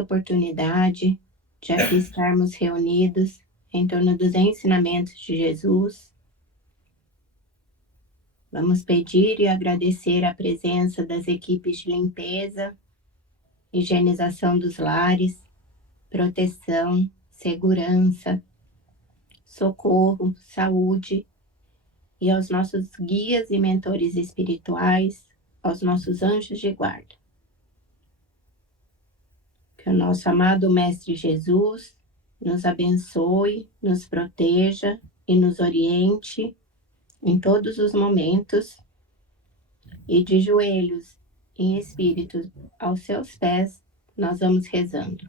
oportunidade de aqui estarmos reunidos em torno dos ensinamentos de Jesus. Vamos pedir e agradecer a presença das equipes de limpeza, higienização dos lares, proteção, segurança, socorro, saúde, e aos nossos guias e mentores espirituais, aos nossos anjos de guarda. Que o nosso amado Mestre Jesus nos abençoe, nos proteja e nos oriente em todos os momentos, e de joelhos em espírito aos seus pés, nós vamos rezando.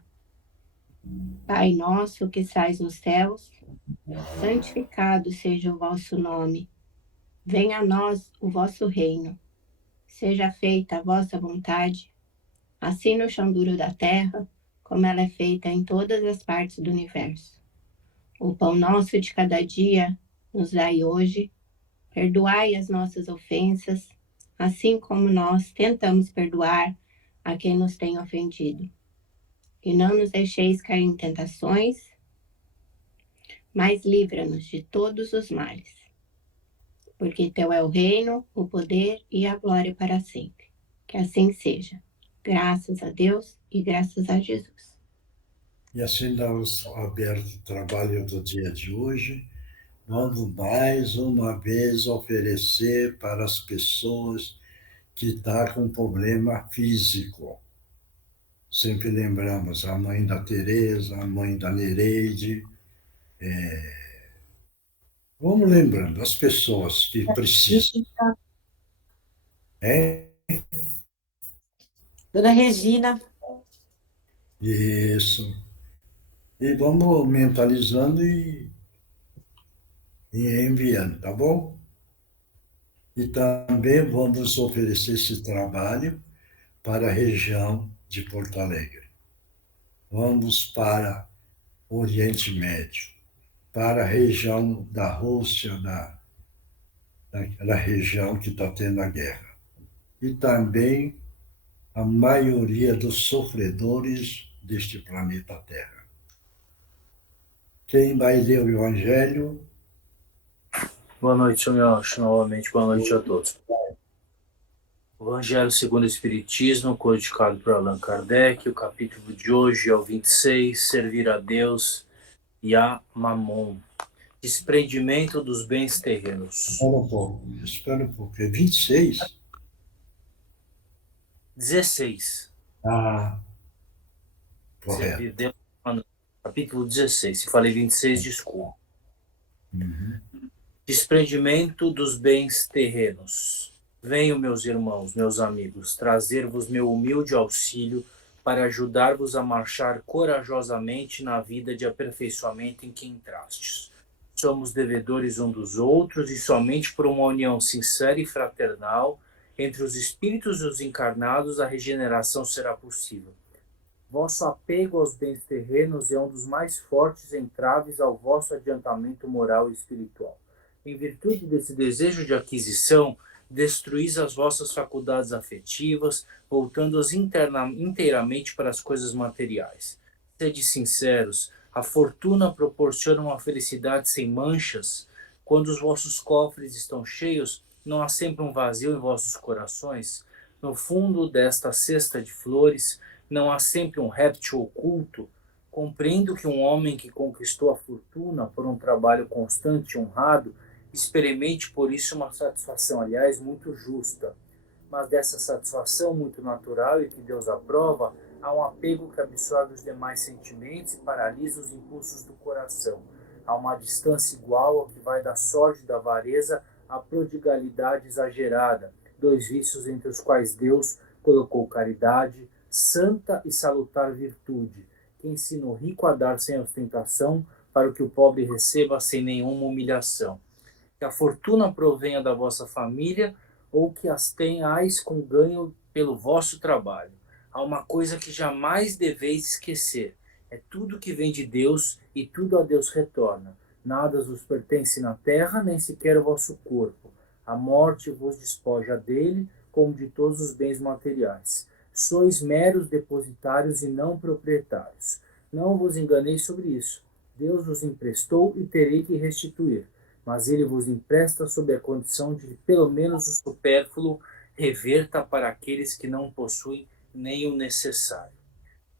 Pai nosso que estais nos céus, santificado seja o vosso nome. Venha a nós o vosso reino. Seja feita a vossa vontade, assim no chão duro da terra, como ela é feita em todas as partes do universo. O pão nosso de cada dia nos dai hoje. Perdoai as nossas ofensas, assim como nós tentamos perdoar a quem nos tem ofendido. E não nos deixeis cair em tentações, mas livra-nos de todos os males. Porque teu é o reino, o poder e a glória para sempre. Que assim seja. Graças a Deus e graças a Jesus. E assim damos aberto o trabalho do dia de hoje. Vamos mais uma vez oferecer para as pessoas que estão com problema físico. Sempre lembramos a mãe da Tereza, a mãe da Nereide. Vamos lembrando as pessoas que precisam. Dona Regina. Isso. E vamos mentalizando e enviando, tá bom? E também vamos oferecer esse trabalho para a região de Porto Alegre. Vamos para o Oriente Médio, para a região da Rússia, daquela região que está tendo a guerra. E também a maioria dos sofredores deste planeta Terra. Quem vai ler o Evangelho? Boa noite, meu anjo, novamente. Boa noite a todos. O Evangelho segundo o Espiritismo, codificado por Allan Kardec, o capítulo de hoje é o 26, Servir a Deus e a Mamon. Desprendimento dos bens terrenos. Espera um pouco. É 26? 16. Correto. Servir Deus, capítulo 16. Se falei 26, desculpa. Desprendimento dos bens terrenos. Venho, meus irmãos, meus amigos, trazer-vos meu humilde auxílio para ajudar-vos a marchar corajosamente na vida de aperfeiçoamento em que entrastes. Somos devedores um dos outros e somente por uma união sincera e fraternal entre os espíritos e os encarnados a regeneração será possível. Vosso apego aos bens terrenos é um dos mais fortes entraves ao vosso adiantamento moral e espiritual. Em virtude desse desejo de aquisição, destruís as vossas faculdades afetivas, voltando-as inteiramente para as coisas materiais. Sede sinceros, a fortuna proporciona uma felicidade sem manchas. Quando os vossos cofres estão cheios, não há sempre um vazio em vossos corações? No fundo desta cesta de flores, não há sempre um réptil oculto? Compreendo que um homem que conquistou a fortuna por um trabalho constante e honrado experimente por isso uma satisfação, aliás, muito justa. Mas dessa satisfação muito natural e que Deus aprova, há um apego que absorve os demais sentimentos e paralisa os impulsos do coração. Há uma distância igual ao que vai da sorte da avareza à prodigalidade exagerada, dois vícios entre os quais Deus colocou caridade, santa e salutar virtude, que ensina o rico a dar sem ostentação, para que o pobre receba sem nenhuma humilhação. Que a fortuna provenha da vossa família ou que as tenhais com ganho pelo vosso trabalho. Há uma coisa que jamais deveis esquecer. É tudo que vem de Deus e tudo a Deus retorna. Nada vos pertence na terra, nem sequer o vosso corpo. A morte vos despoja dele, como de todos os bens materiais. Sois meros depositários e não proprietários. Não vos enganeis sobre isso. Deus vos emprestou e terei que restituir. Mas ele vos empresta sob a condição de que pelo menos o supérfluo reverta para aqueles que não possuem nem o necessário.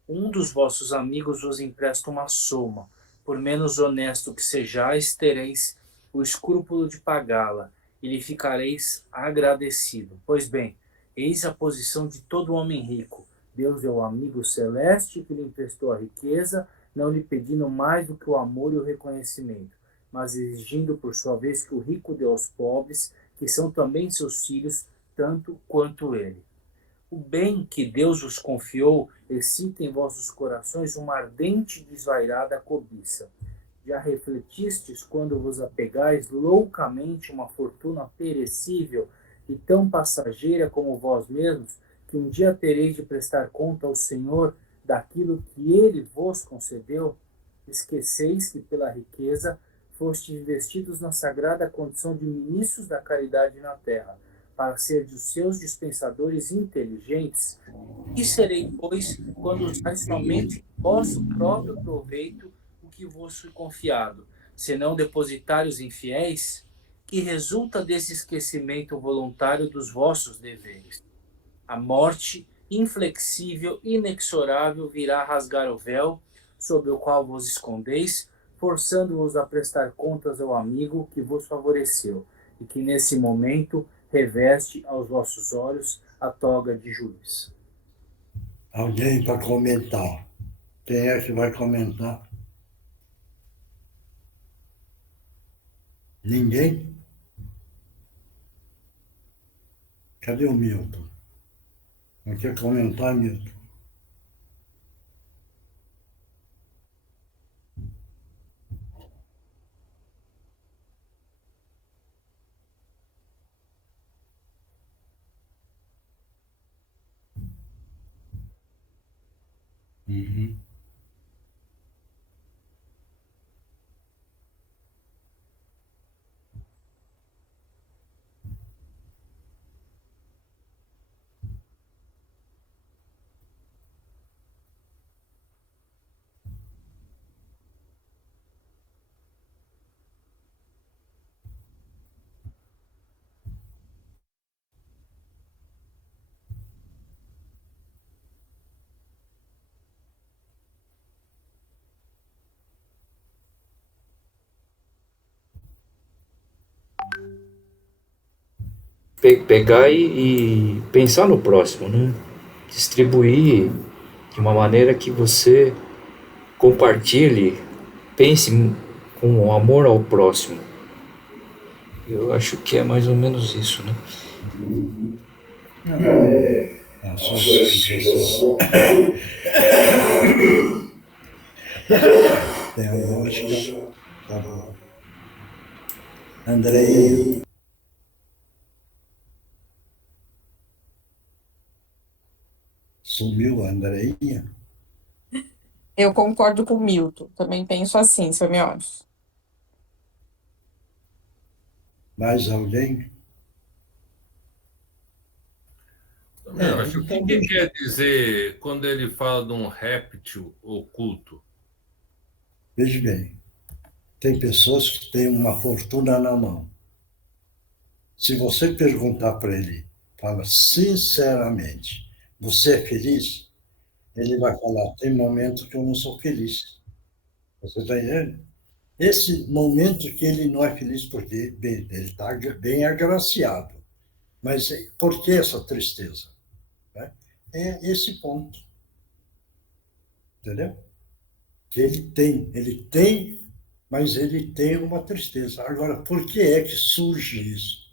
Um dos vossos amigos vos empresta uma soma. Por menos honesto que sejais, tereis o escrúpulo de pagá-la, e lhe ficareis agradecido. Pois bem, eis a posição de todo homem rico. Deus é o amigo celeste que lhe emprestou a riqueza, não lhe pedindo mais do que o amor e o reconhecimento, mas exigindo por sua vez que o rico dê aos pobres, que são também seus filhos, tanto quanto ele. O bem que Deus vos confiou excita em vossos corações uma ardente e desvairada cobiça. Já refletistes quando vos apegais loucamente uma fortuna perecível e tão passageira como vós mesmos, que um dia tereis de prestar conta ao Senhor daquilo que Ele vos concedeu? Esqueceis que pela riqueza fostes investidos na sagrada condição de ministros da caridade na terra, para ser dos seus dispensadores inteligentes, e serei, pois, quando usais somente em vosso próprio proveito o que vos foi confiado, senão depositários infiéis, que resulta desse esquecimento voluntário dos vossos deveres. A morte, inflexível, inexorável, virá rasgar o véu sob o qual vos escondeis, forçando-vos a prestar contas ao amigo que vos favoreceu, e que nesse momento reveste aos vossos olhos a toga de juiz. Alguém para comentar? Quem é que vai comentar? Ninguém? Cadê o Milton? Não quer comentar, Milton? Uhum. Pegar e pensar no próximo, né? Distribuir de uma maneira que você compartilhe, pense com amor ao próximo. Eu acho que é mais ou menos isso, né? Teológica. Tá bom. Andrei. Sumiu a Andreinha? Eu concordo com o Milton. Também penso assim, seu Miotti. Mais alguém? Acho, o que quer dizer quando ele fala de um réptil oculto? Veja bem, tem pessoas que têm uma fortuna na mão. Se você perguntar para ele, fala sinceramente, você é feliz? Ele vai falar, tem momento que eu não sou feliz. Você está entendendo? Esse momento que ele não é feliz, porque bem, ele está bem agraciado. Mas por que essa tristeza? É esse ponto. Entendeu? Que ele tem, mas ele tem uma tristeza. Agora, por que é que surge isso?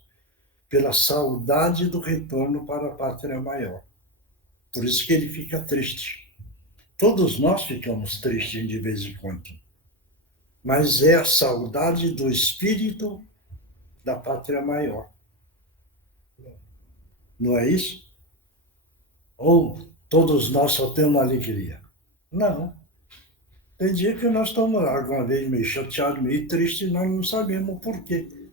Pela saudade do retorno para a pátria maior. Por isso que ele fica triste. Todos nós ficamos tristes de vez em quando. Mas é a saudade do espírito da pátria maior. Não é isso? Ou todos nós só temos alegria? Não. Tem dia que nós estamos lá, alguma vez meio chateados, meio tristes, e nós não sabemos por quê.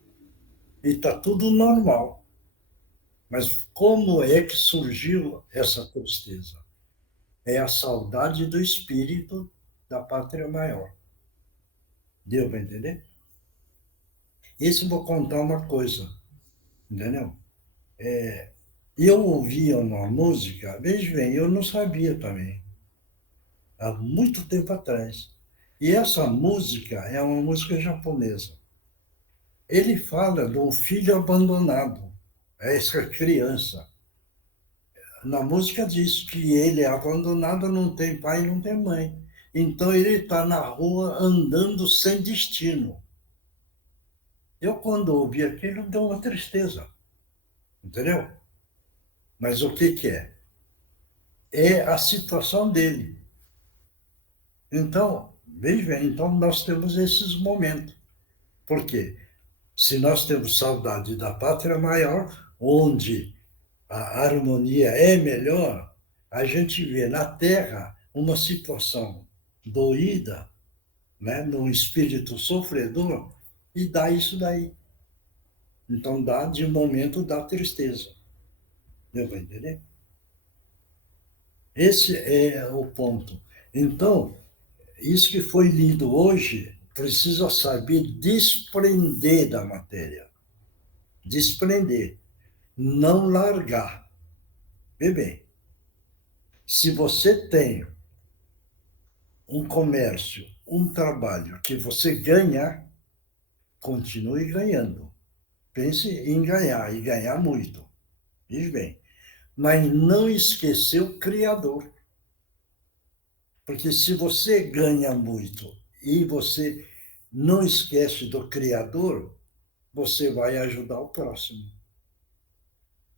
E está tudo normal. Mas como é que surgiu essa tristeza? É a saudade do espírito da pátria maior. Deu para entender? Isso eu vou contar uma coisa, entendeu? Eu ouvia uma música, veja bem, eu não sabia também, há muito tempo atrás. E essa música é uma música japonesa. Ele fala de um filho abandonado, essa criança. Na música diz que ele é abandonado, não tem pai, não tem mãe. Então ele está na rua andando sem destino. Eu, quando ouvi aquilo, deu uma tristeza, entendeu? Mas o que é? É a situação dele. Então, veja bem, então nós temos esses momentos. Por quê? Se nós temos saudade da pátria maior, onde a harmonia é melhor, a gente vê na Terra uma situação doída, né, no espírito sofredor, e dá isso daí. Então, dá, de momento, dá tristeza. Deu para entender? Esse é o ponto. Então, isso que foi lido hoje precisa saber desprender da matéria. Desprender. Não largar. Vê bem, se você tem um comércio, um trabalho que você ganha, continue ganhando. Pense em ganhar e ganhar muito. Veja bem. Mas não esquecer o Criador. Porque se você ganha muito e você não esquece do Criador, você vai ajudar o próximo.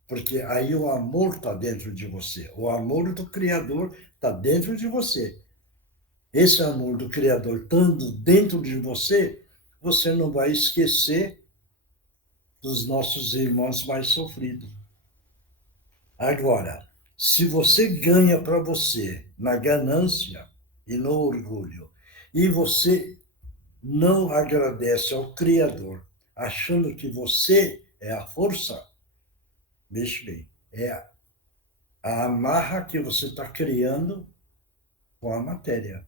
Porque aí o amor está dentro de você. O amor do Criador está dentro de você. Esse amor do Criador estando dentro de você, você não vai esquecer dos nossos irmãos mais sofridos. Agora, se você ganha para você na ganância e no orgulho, e você não agradece ao Criador, achando que você é a força, veja bem, é a amarra que você está criando com a matéria.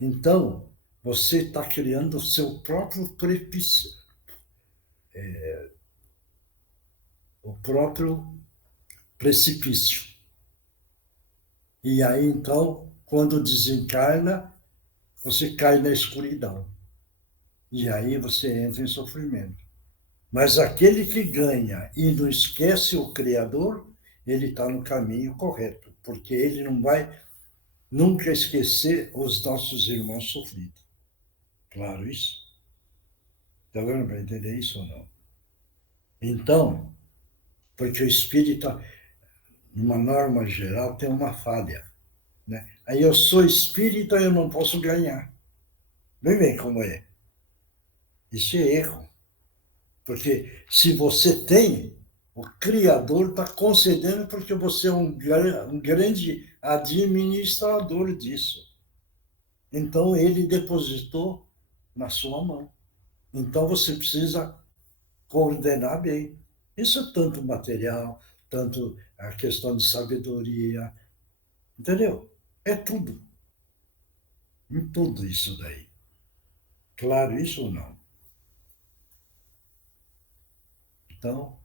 Então, você está criando o seu próprio precipício, o próprio precipício. E aí, então, quando desencarna, você cai na escuridão. E aí você entra em sofrimento. Mas aquele que ganha e não esquece o Criador, ele está no caminho correto, porque ele não vai nunca esquecer os nossos irmãos sofridos. Claro isso? Está dando para entender isso ou não? Então, porque o espírita, numa norma geral, tem uma falha. Né? Aí eu sou espírita, eu não posso ganhar. Bem como é. Isso é erro. Porque se você tem, o Criador está concedendo porque você é um grande administrador disso. Então, ele depositou na sua mão. Então, você precisa coordenar bem. Isso é tanto material, tanto a questão de sabedoria, entendeu? É tudo. Em tudo isso daí. Claro isso ou não? Então,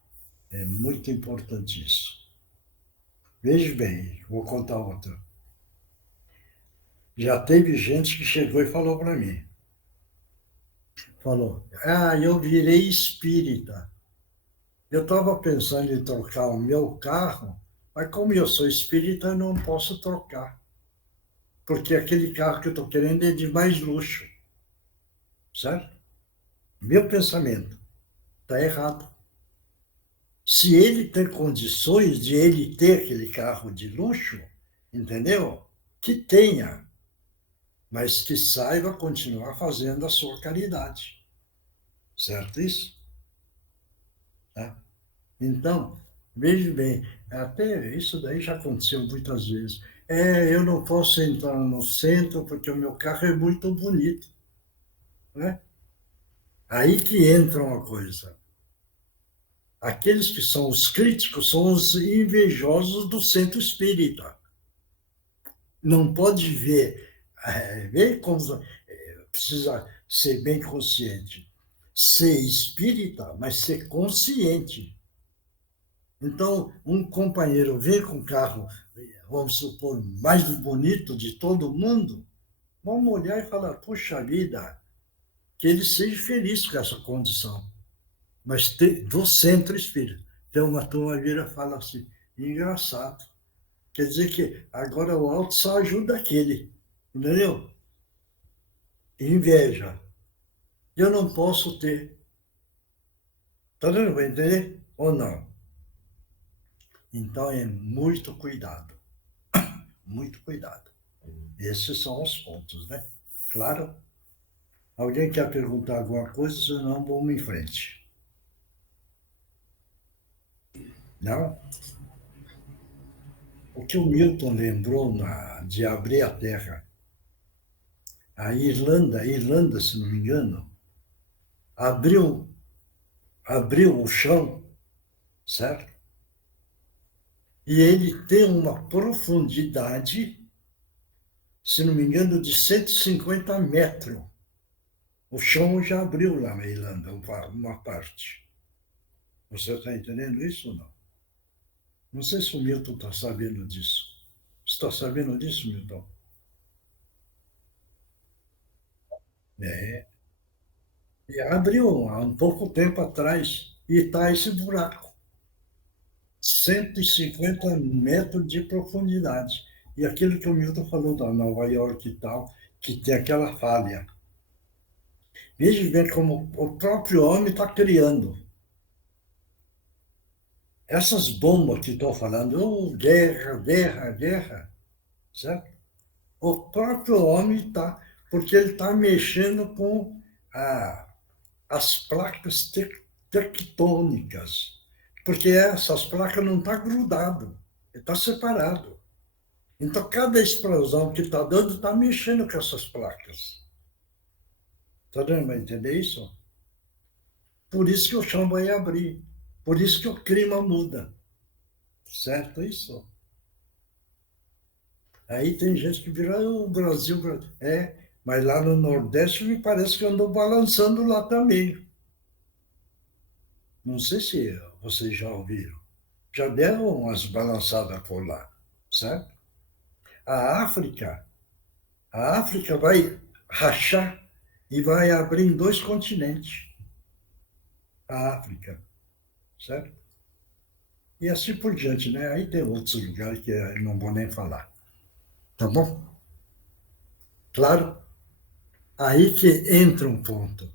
é muito importante isso. Veja bem, vou contar outra. Já teve gente que chegou e falou para mim. Falou, eu virei espírita. Eu estava pensando em trocar o meu carro, mas como eu sou espírita, eu não posso trocar. Porque aquele carro que eu estou querendo é de mais luxo. Certo? Meu pensamento está errado. Se ele tem condições de ele ter aquele carro de luxo, entendeu? Que tenha, mas que saiba continuar fazendo a sua caridade. Certo isso? Tá? Então, veja bem, até isso daí já aconteceu muitas vezes. Eu não posso entrar no centro porque o meu carro é muito bonito. Né? Aí que entra uma coisa. Aqueles que são os críticos são os invejosos do centro espírita. Não pode ver como precisa ser bem consciente. Ser espírita, mas ser consciente. Então, um companheiro vem com o carro, vamos supor, mais bonito de todo mundo, vamos olhar e falar, puxa vida, que ele seja feliz com essa condição. Mas do centro espírita. Então, uma turma vira e fala assim, engraçado. Quer dizer que agora o alto só ajuda aquele, entendeu? Inveja. Eu não posso ter. Está dando para entender? Ou não? Então, é muito cuidado. Muito cuidado. Esses são os pontos, né? Claro? Alguém quer perguntar alguma coisa, senão vamos em frente. Não? O que o Milton lembrou de abrir a terra, a Irlanda, se não me engano, abriu o chão, certo? E ele tem uma profundidade, se não me engano, de 150 metros. O chão já abriu lá na Irlanda, uma parte. Você está entendendo isso ou não? Não sei se o Milton está sabendo disso. Você está sabendo disso, Milton? É. E abriu há um pouco tempo atrás e está esse buraco. 150 metros de profundidade. E aquilo que o Milton falou da Nova York e tal, que tem aquela falha. Veja bem como o próprio homem está criando. Essas bombas que estou falando, guerra, certo? O próprio homem está, porque ele está mexendo com as placas tectônicas, porque essas placas não estão grudadas, está separado. Então, cada explosão que está dando está mexendo com essas placas. Está dando para entender isso? Por isso que o chão vai abrir. Por isso que o clima muda. Certo isso? Aí tem gente que vira o Brasil. Mas lá no Nordeste me parece que andou balançando lá também. Não sei se vocês já ouviram. Já deram umas balançadas por lá, certo? A África vai rachar e vai abrir em 2 continentes. A África, certo? E assim por diante, né? Aí tem outros lugares que eu não vou nem falar. Tá bom? Claro? Aí que entra um ponto.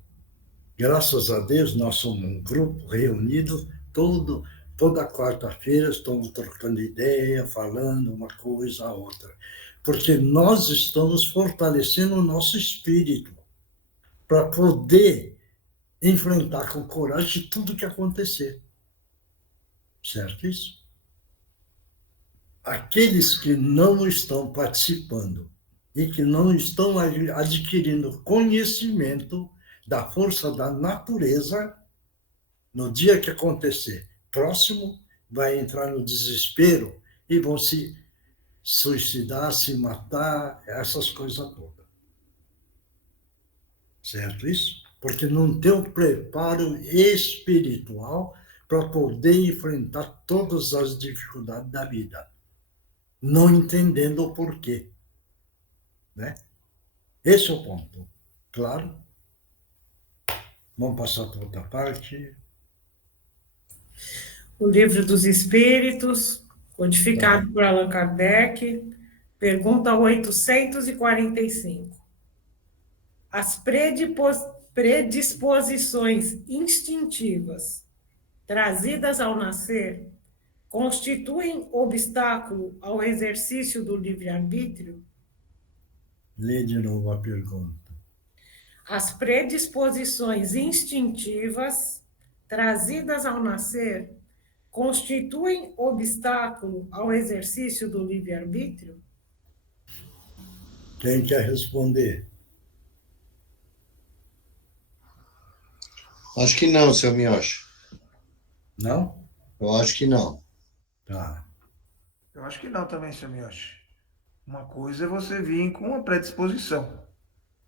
Graças a Deus, nós somos um grupo reunido toda quarta-feira, estamos trocando ideia, falando uma coisa a outra. Porque nós estamos fortalecendo o nosso espírito para poder enfrentar com coragem tudo que acontecer. Certo isso? Aqueles que não estão participando e que não estão adquirindo conhecimento da força da natureza, no dia que acontecer próximo, vai entrar no desespero e vão se suicidar, se matar, essas coisas todas. Certo isso? Porque não tem o preparo espiritual para poder enfrentar todas as dificuldades da vida, não entendendo o porquê. Né? Esse é o ponto. Claro? Vamos passar para outra parte. O Livro dos Espíritos, codificado por Allan Kardec, pergunta 845. As predisposições instintivas trazidas ao nascer constituem obstáculo ao exercício do livre-arbítrio? Lê de novo a pergunta. As predisposições instintivas trazidas ao nascer constituem obstáculo ao exercício do livre-arbítrio? Quem quer responder? Acho que não, seu Miocho. Não? Eu acho que não. Tá. Eu acho que não também, seu Miyoshi. Uma coisa é você vir com uma predisposição.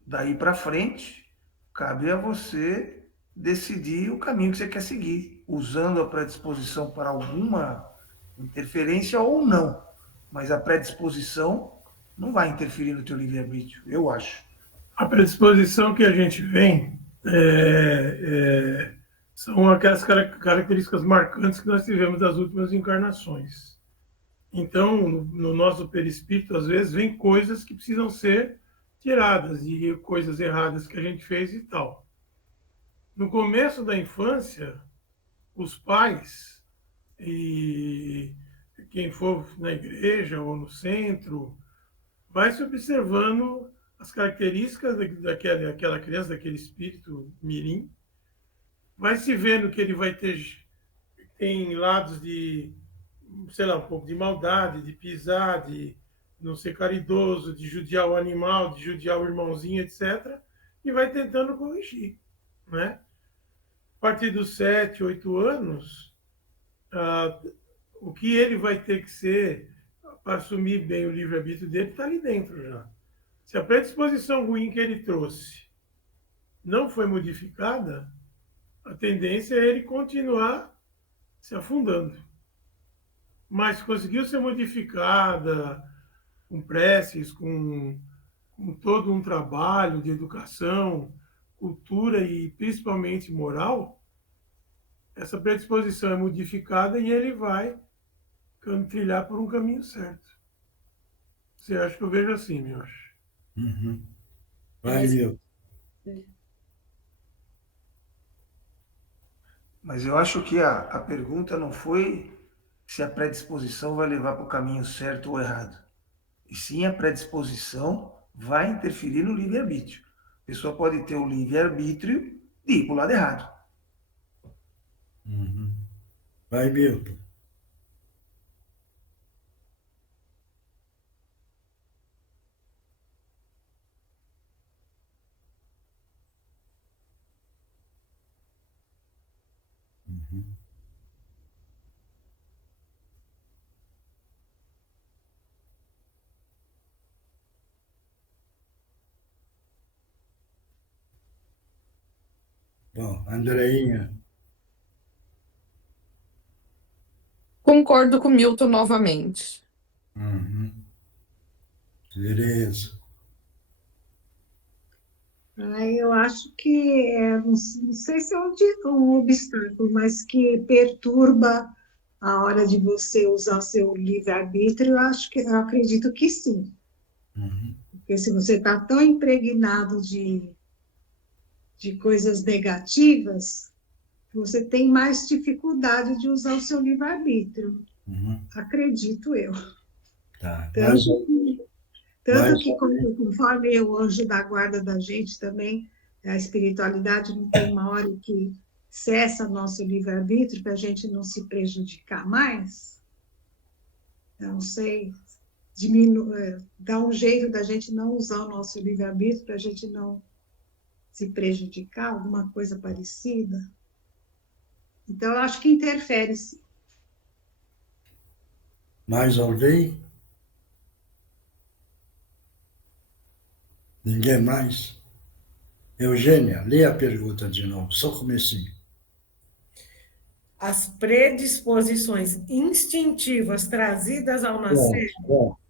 Daí para frente, cabe a você decidir o caminho que você quer seguir, usando a predisposição para alguma interferência ou não. Mas a predisposição não vai interferir no teu livre-arbítrio, eu acho. A predisposição que a gente vem são aquelas características marcantes que nós tivemos das últimas encarnações. Então, no nosso perispírito, às vezes, vem coisas que precisam ser tiradas e coisas erradas que a gente fez e tal. No começo da infância, os pais e quem for na igreja ou no centro vai se observando as características daquela criança, daquele espírito mirim, vai se vendo que ele vai ter tem lados de, sei lá, um pouco de maldade, de pisar, de não ser caridoso, de judiar o animal, de judiar o irmãozinho, etc. E vai tentando corrigir, né? A partir dos 7, 8 anos, o que ele vai ter que ser para assumir bem o livre-arbítrio dele está ali dentro já. Se a predisposição ruim que ele trouxe não foi modificada, a tendência é ele continuar se afundando. Mas se conseguiu ser modificada, com preces, com todo um trabalho de educação, cultura e principalmente moral, essa predisposição é modificada e ele vai trilhar por um caminho certo. Você acha que eu vejo assim, meu acho? Uhum. Vai, Milton. Mas eu acho que a pergunta não foi se a predisposição vai levar para o caminho certo ou errado. E sim, a predisposição vai interferir no livre-arbítrio. A pessoa pode ter o livre-arbítrio de ir para o lado errado. Uhum. Vai, Milton. Uhum. Bom, Andreinha. Concordo com o Milton novamente. Uhum. Beleza. Eu acho que, não sei se é um obstáculo, mas que perturba a hora de você usar seu livre-arbítrio, eu acredito que sim. Uhum. Porque se você está tão impregnado de coisas negativas, você tem mais dificuldade de usar o seu livre-arbítrio. Uhum. Acredito eu. Tá. Tanto que, conforme o anjo da guarda da gente também, a espiritualidade não tem uma hora que cessa nosso livre-arbítrio para a gente não se prejudicar mais. Eu não sei, dá um jeito da gente não usar o nosso livre-arbítrio para a gente não se prejudicar, alguma coisa parecida. Então, eu acho que interfere, sim. Mais alguém? Ninguém mais? Eugênia, lê a pergunta de novo, só comecinho. As predisposições instintivas trazidas ao nascer.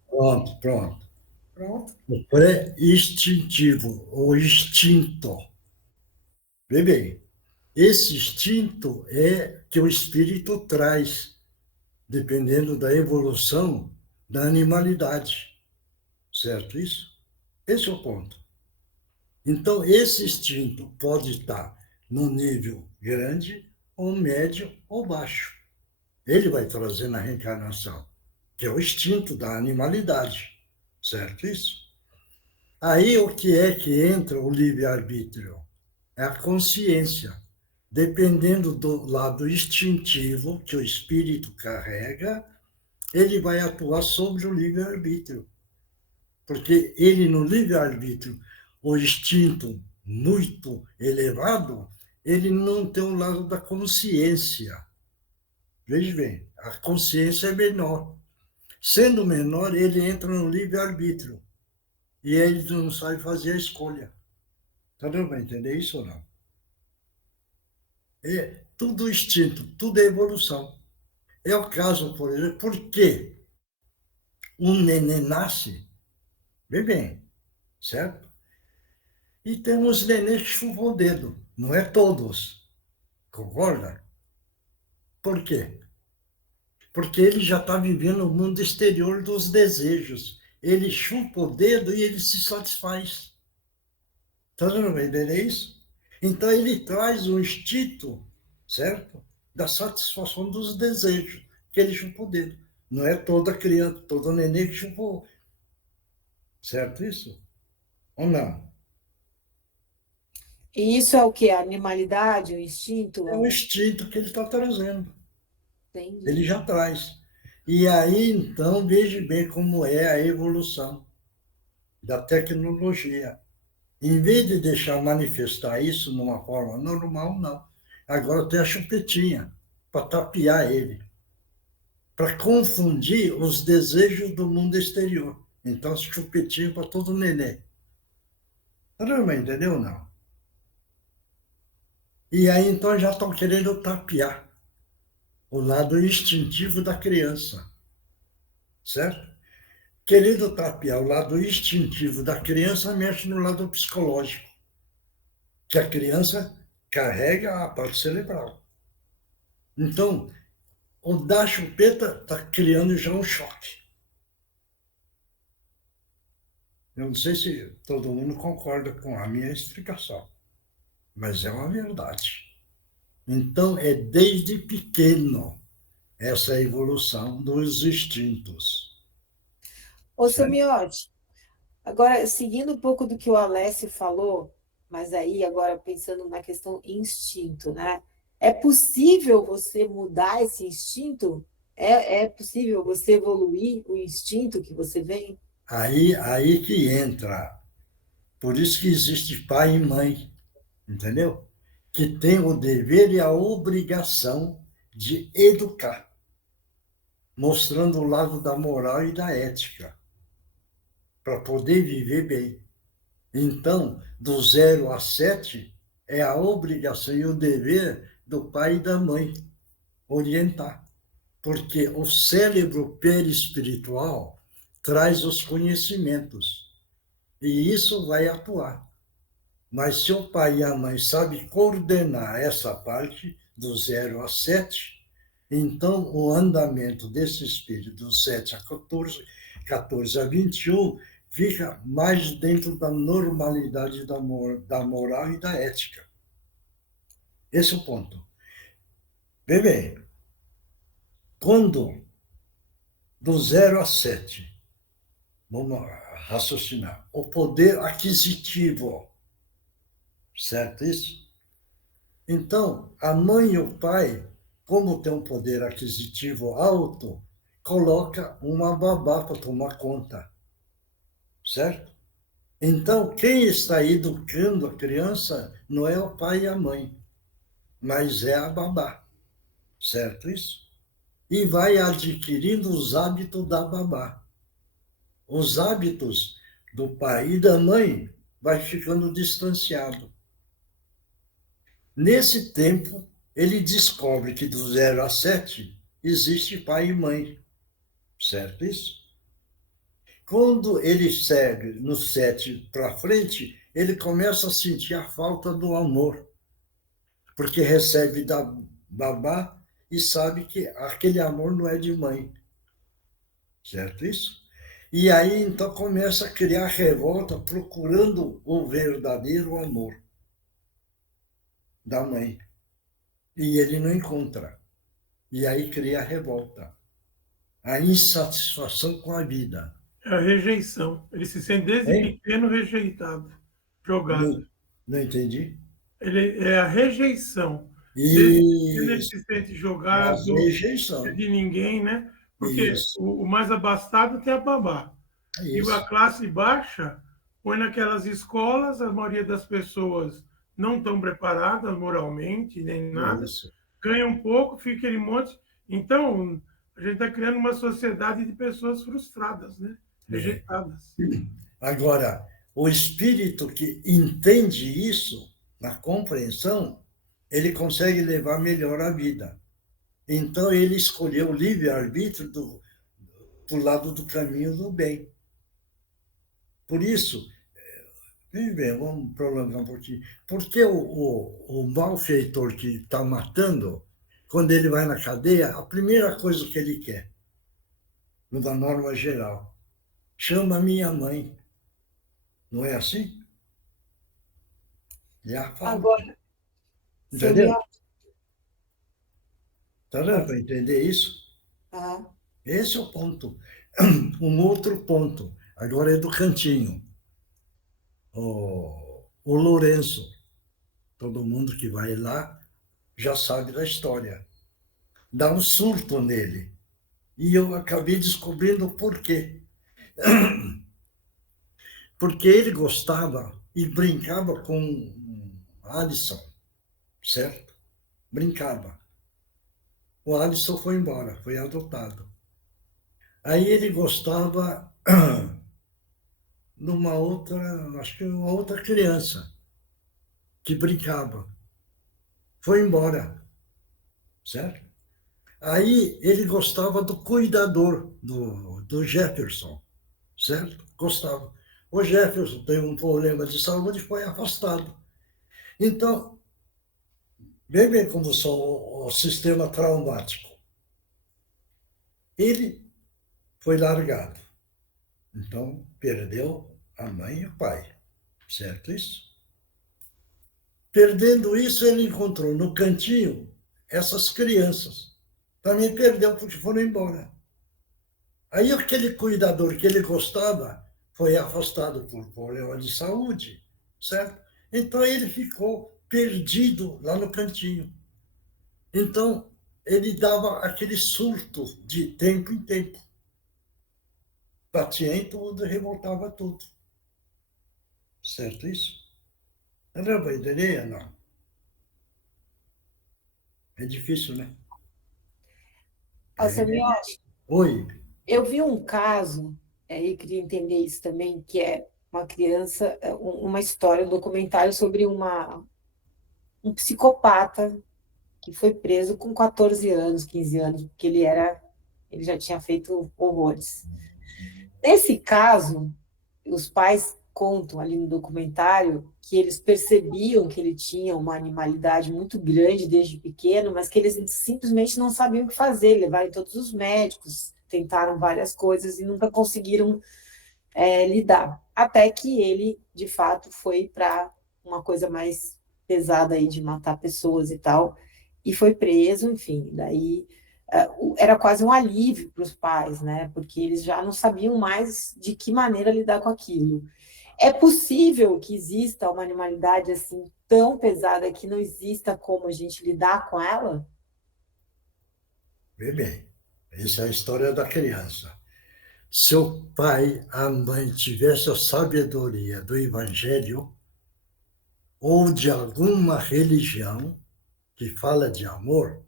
Pronto. Pronto. O pré-instintivo, o instinto. Vê bem, esse instinto é que o espírito traz, dependendo da evolução da animalidade. Certo isso? Esse é o ponto. Então, esse instinto pode estar no nível grande, ou médio, ou baixo. Ele vai trazer na reencarnação, que é o instinto da animalidade. Certo isso? Aí, o que é que entra o livre-arbítrio? É a consciência. Dependendo do lado instintivo que o espírito carrega, ele vai atuar sobre o livre-arbítrio. Porque ele, no livre-arbítrio, o instinto muito elevado, ele não tem o lado da consciência. Veja bem, a consciência é menor. Sendo menor, ele entra no livre-arbítrio. E ele não sabe fazer a escolha. Tá dando para entender isso ou não? É tudo instinto, tudo é evolução. É o caso, por exemplo, por que um neném nasce, vê bem, certo? E tem uns nenéns que chupam o dedo, não é todos, concorda? Por quê? Porque ele já está vivendo o mundo exterior dos desejos. Ele chupa o dedo e ele se satisfaz. Está dando para entender isso? Então ele traz o instinto, certo? Da satisfação dos desejos, que ele chupa o dedo. Não é toda criança, todo neném que chupou. Certo isso? Ou não? E isso é o quê? A animalidade, o instinto? É o instinto que ele está trazendo. Entendi. Ele já traz. E aí, então, veja bem como é a evolução da tecnologia. Em vez de deixar manifestar isso numa forma normal, não. Agora tem a chupetinha para tapear ele, para confundir os desejos do mundo exterior. Então, chupetinho para todo neném. Não, entendeu ou não? E aí, então, já estão querendo tapear o lado instintivo da criança, certo? Querendo tapear o lado instintivo da criança, mexe no lado psicológico, que a criança carrega a parte cerebral. Então, o da chupeta está criando já um choque. Eu não sei se todo mundo concorda com a minha explicação, mas é uma verdade. Então, é desde pequeno essa evolução dos instintos. Ô, seu Miotti, agora, seguindo um pouco do que o Alessio falou, mas aí agora pensando na questão instinto, né? É possível você mudar esse instinto? É possível você evoluir o instinto que você vem? Aí que entra. Por isso que existe pai e mãe, entendeu? Que tem o dever e a obrigação de educar, mostrando o lado da moral e da ética, para poder viver bem. Então, do 0 a 7, é a obrigação e o dever do pai e da mãe orientar, porque o cérebro perispiritual traz os conhecimentos, e isso vai atuar. Mas se o pai e a mãe sabem coordenar essa parte, do 0 a 7, então o andamento desse espírito, do 7 a 14, 14 a 21, fica mais dentro da normalidade da moral e da ética. Esse é o ponto. Bem, quando do 0 a 7, vamos raciocinar, o poder aquisitivo, certo isso? Então, a mãe e o pai, como tem um poder aquisitivo alto, coloca uma babá para tomar conta, certo? Então, quem está educando a criança não é o pai e a mãe, mas é a babá, certo isso? E vai adquirindo os hábitos da babá. Os hábitos do pai e da mãe vai ficando distanciado. Nesse tempo, ele descobre que do 0 a 7 existe pai e mãe, certo isso? Quando ele segue no 7 para frente, ele começa a sentir a falta do amor, porque recebe da babá e sabe que aquele amor não é de mãe, certo isso? E aí, então, começa a criar revolta procurando o verdadeiro amor da mãe. E ele não encontra. E aí cria a revolta, a insatisfação com a vida. É a rejeição. Ele se sente desde pequeno rejeitado, jogado. Não entendi? É a rejeição. Isso. Desde pequeno ele se sente jogado, rejeição. de ninguém, né? Porque Isso. o mais abastado tem a babá. Isso. E a classe baixa põe naquelas escolas, a maioria das pessoas não estão preparadas moralmente, nem nada. Isso. Ganha um pouco, fica aquele monte, Então, a gente está criando uma sociedade de pessoas frustradas, né? Rejeitadas. Agora, o espírito que entende isso, na compreensão, ele consegue levar melhor a vida. Então, ele escolheu o livre-arbítrio do lado do caminho do bem. Por isso, bem, vamos prolongar um pouquinho. Porque o malfeitor que está matando, quando ele vai na cadeia, a primeira coisa que ele quer, numa norma geral, chama minha mãe. Não é assim? Já fala. Agora, Entendeu? Está dando para entender isso? Ah, Esse é o ponto. Um outro ponto, agora é do cantinho. O Lourenço, todo mundo que vai lá já sabe da história. Dá um surto nele. E eu acabei descobrindo o porquê. Porque ele gostava e brincava com Alisson, certo? Brincava. O Alisson foi embora, foi adotado. Aí ele gostava numa outra, acho que uma outra criança que brincava. Foi embora, certo? Aí ele gostava do cuidador, do Jefferson, certo? Gostava. O Jefferson tem um problema de saúde e foi afastado. Então, vê bem como são o sistema traumático. Ele foi largado. Então, perdeu a mãe e o pai. Certo isso? Perdendo isso, ele encontrou no cantinho essas crianças. Também perdeu porque foram embora. Aí aquele cuidador que ele gostava foi afastado por problema de saúde, certo? Então ele ficou perdido lá no cantinho. Então ele dava aquele surto de tempo em tempo. Batia em tudo e revoltava tudo. Certo isso? Não vai entender, não? É difícil, né? Alcemiotti, Oi. eu vi um caso, aí queria entender isso também, que é uma criança, uma história, um documentário sobre um psicopata que foi preso com 14 anos, 15 anos, porque ele já tinha feito horrores. Nesse caso, os pais contam ali no documentário que eles percebiam que ele tinha uma animalidade muito grande desde pequeno, mas que eles simplesmente não sabiam o que fazer, levaram em todos os médicos, tentaram várias coisas e nunca conseguiram lidar. Até que ele, de fato, foi para uma coisa mais pesada aí de matar pessoas e tal, e foi preso, enfim, daí era quase um alívio para os pais, né? Porque eles já não sabiam mais de que maneira lidar com aquilo. É possível que exista uma animalidade assim tão pesada que não exista como a gente lidar com ela? Vê bem, essa é a história da criança. Se o pai, a mãe tivesse a sabedoria do Evangelho ou de alguma religião que fala de amor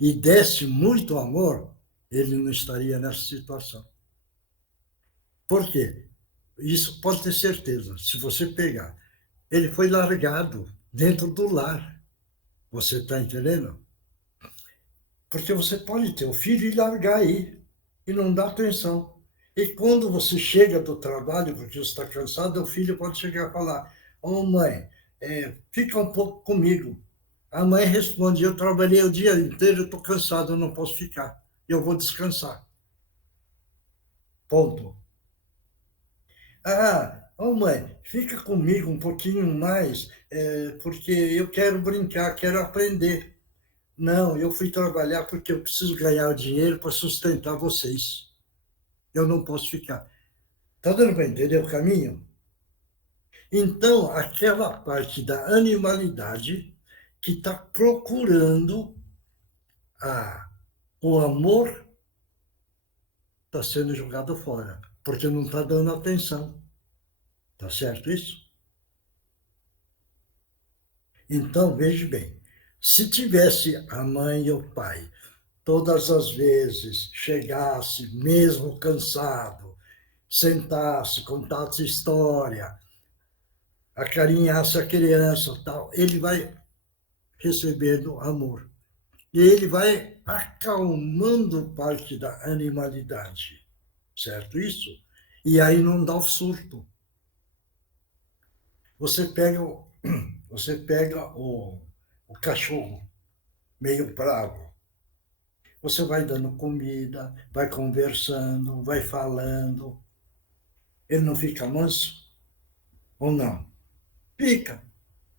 e desse muito amor, ele não estaria nessa situação. Por quê? Isso pode ter certeza. Se você pegar, ele foi largado dentro do lar. Você está entendendo? Porque você pode ter o filho e largar aí e não dar atenção. E quando você chega do trabalho, porque você está cansado, o filho pode chegar e falar: Ô mãe, fica um pouco comigo. A mãe responde: eu trabalhei o dia inteiro, estou cansado, eu não posso ficar. Eu vou descansar. Ponto. Ô mãe, fica comigo um pouquinho mais, porque eu quero brincar, quero aprender. Não, eu fui trabalhar porque eu preciso ganhar o dinheiro para sustentar vocês. Eu não posso ficar. Está dando para entender o caminho? Então, aquela parte da animalidade que está procurando o amor está sendo jogado fora, porque não está dando atenção. Tá certo isso? Então, veja bem, se tivesse a mãe e o pai todas as vezes chegasse, mesmo cansado, sentasse, contasse história, acarinhasse a criança, tal, ele vai recebendo amor. E ele vai acalmando parte da animalidade, certo isso? E aí não dá o surto. Você pega o cachorro meio bravo, você vai dando comida, vai conversando, vai falando, ele não fica manso? Ou não? Fica.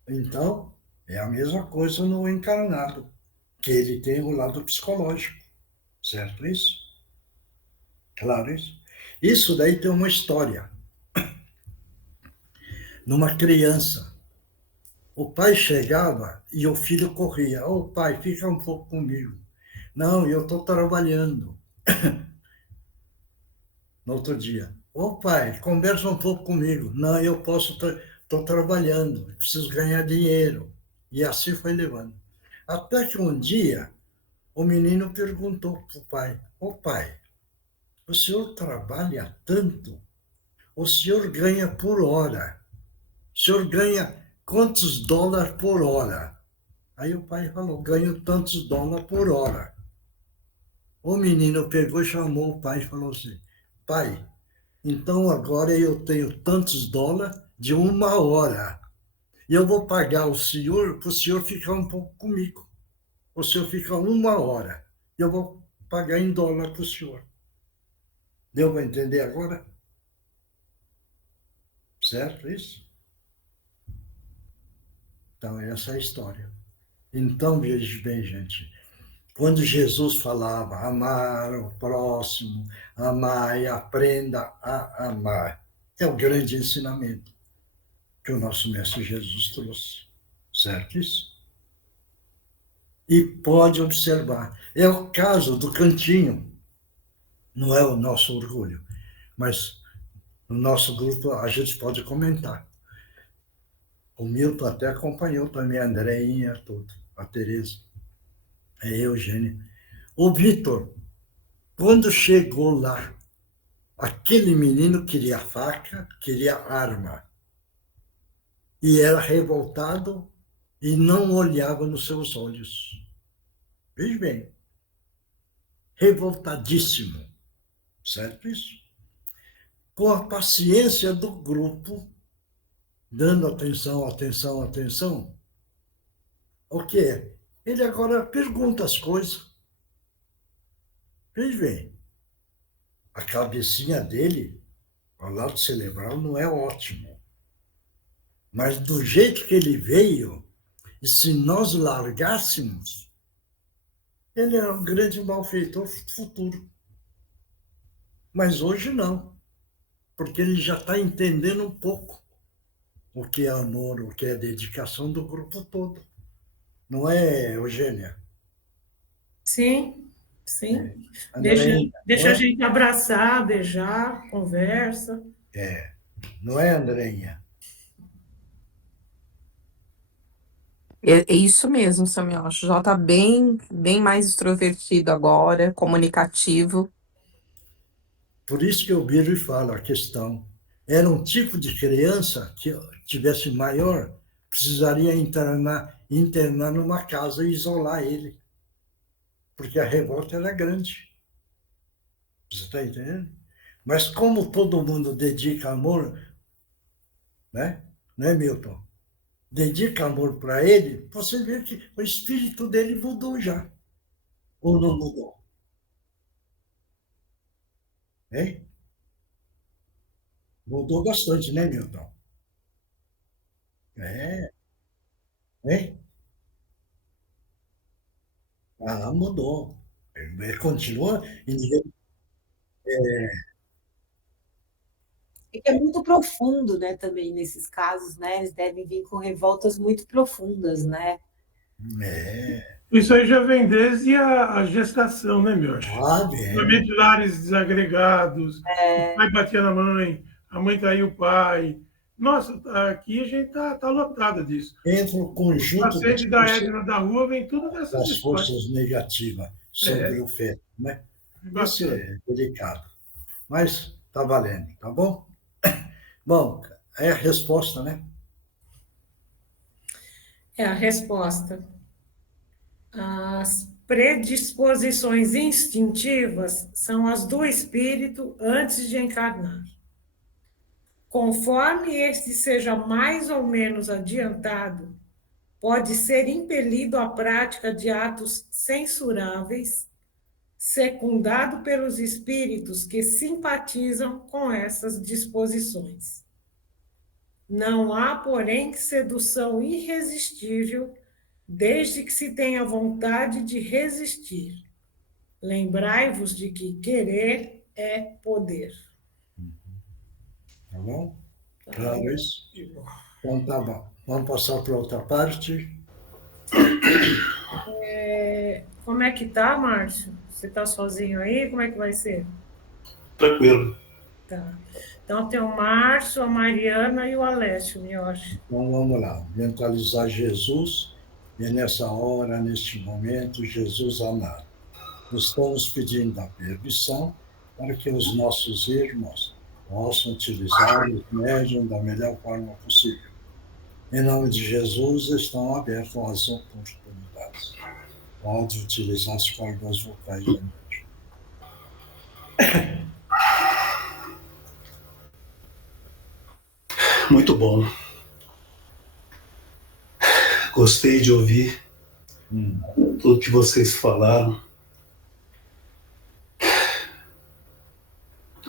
Então, é a mesma coisa no encarnado, que ele tem o lado psicológico, certo isso? Claro isso? Isso daí tem uma história. Numa criança, o pai chegava e o filho corria. Ô, pai, fica um pouco comigo. Não, eu estou trabalhando. No outro dia. Ô, pai, conversa um pouco comigo. Não, eu estou trabalhando, preciso ganhar dinheiro. E assim foi levando. Até que um dia, o menino perguntou para o pai, ô pai, o senhor trabalha tanto? O senhor ganha por hora. O senhor ganha quantos dólares por hora? Aí o pai falou, ganho tantos dólares por hora. O menino pegou e chamou o pai e falou assim, pai, então agora eu tenho tantos dólares de uma hora. E eu vou pagar o senhor para o senhor ficar um pouco comigo. O senhor fica uma hora. Eu vou pagar em dólar para o senhor. Deu para entender agora? Certo isso? Então, essa é a história. Então, veja bem, gente. Quando Jesus falava amar o próximo, amar e aprenda a amar, é o grande ensinamento que o nosso Mestre Jesus trouxe. Certo isso? E pode observar. É o caso do cantinho. Não é o nosso orgulho, mas no nosso grupo a gente pode comentar. O Milton até acompanhou também, a Andreinha, tudo, a Tereza, a Eugênia. O Vitor, quando chegou lá, aquele menino queria faca, queria arma. E era revoltado e não olhava nos seus olhos. Veja bem, revoltadíssimo, certo isso? Com a paciência do grupo, dando atenção, atenção, atenção, o quê? Ele agora pergunta as coisas. Veja bem, a cabecinha dele, ao lado cerebral, não é ótimo. Mas do jeito que ele veio, e se nós largássemos, ele é um grande malfeitor futuro. Mas hoje não, porque ele já está entendendo um pouco o que é amor, o que é dedicação do grupo todo. Não é, Eugênia? Sim, sim. Andréia, Deixa não a é? gente abraçar, beijar, conversa. Não é, Andréia? É isso mesmo, Samuel. O Jó tá bem mais extrovertido agora, comunicativo. Por isso que eu viro e falo a questão. Era um tipo de criança que tivesse maior, precisaria internar numa casa e isolar ele. Porque a revolta era grande. Você está entendendo? Mas como todo mundo dedica amor, né? Não é, Milton? Dedica amor para ele, você vê que o espírito dele mudou já. Ou não mudou? Hein? Mudou bastante, né, Milton? Hein? Ah, mudou. Ele continua. É que é muito profundo, né, também nesses casos, né? Eles devem vir com revoltas muito profundas, né? Isso aí já vem desde a gestação, né, meu? Principalmente lares desagregados, o pai batia na mãe, a mãe traía o pai. Nossa, aqui a gente tá lotada disso. Entra o conjunto A sede da Edna da Rua vem tudo dessas das histórias. forças negativas. sobre o feto, né? Isso é delicado. Mas tá valendo, tá bom? Bom, é a resposta, né? É a resposta. As predisposições instintivas são as do espírito antes de encarnar. Conforme este seja mais ou menos adiantado, pode ser impelido à prática de atos censuráveis, secundado pelos espíritos que simpatizam com essas disposições. Não há, porém, sedução irresistível, desde que se tenha vontade de resistir. Lembrai-vos de que querer é poder. Tá bom? Claro isso? Então tá bom. Vamos passar para outra parte. Como é que tá, Márcio? Você tá sozinho aí? Como é que vai ser? Tranquilo. Tá. Então tem o Márcio, a Mariana e o Alessio, Mioshi. Então vamos lá. Mentalizar Jesus e nessa hora, neste momento, Jesus amado. Estamos pedindo a permissão para que os nossos irmãos possam utilizar os médiums da melhor forma possível. Em nome de Jesus, estão abertas as oportunidades. Pode utilizar as cordas vocais da mente. Muito bom. Gostei de ouvir tudo que vocês falaram.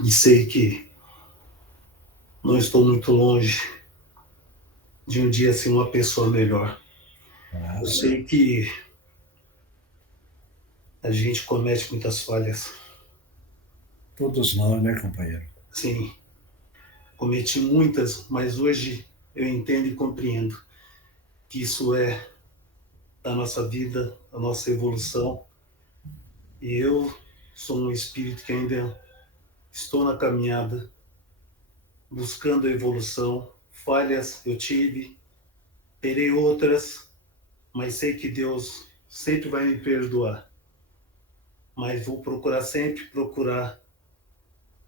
E sei que não estou muito longe de um dia ser uma pessoa melhor. Eu sei que a gente comete muitas falhas. Todos nós, né, companheiro? Sim. Cometi muitas, mas hoje eu entendo e compreendo que isso é da nossa vida, da nossa evolução. E eu sou um espírito que ainda estou na caminhada, buscando a evolução. Falhas eu tive, terei outras, mas sei que Deus sempre vai me perdoar. Mas vou sempre procurar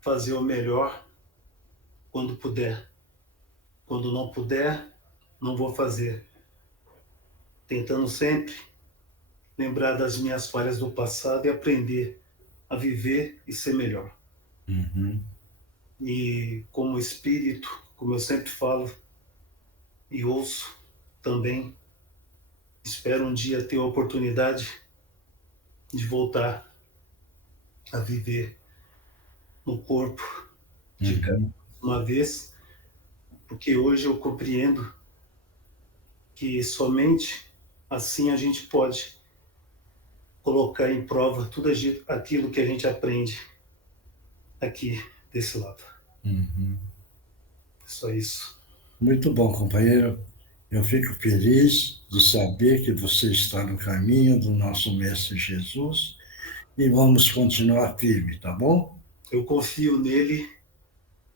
fazer o melhor quando puder. Quando não puder, não vou fazer. Tentando sempre lembrar das minhas falhas do passado e aprender a viver e ser melhor. E como espírito, como eu sempre falo e ouço também, espero um dia ter a oportunidade de voltar a viver no corpo de cada uma vez, porque hoje eu compreendo que somente assim a gente pode colocar em prova tudo aquilo que a gente aprende aqui desse lado. Só isso. Muito bom, companheiro. Eu fico feliz de saber que você está no caminho do nosso Mestre Jesus e vamos continuar firme, tá bom? Eu confio nele,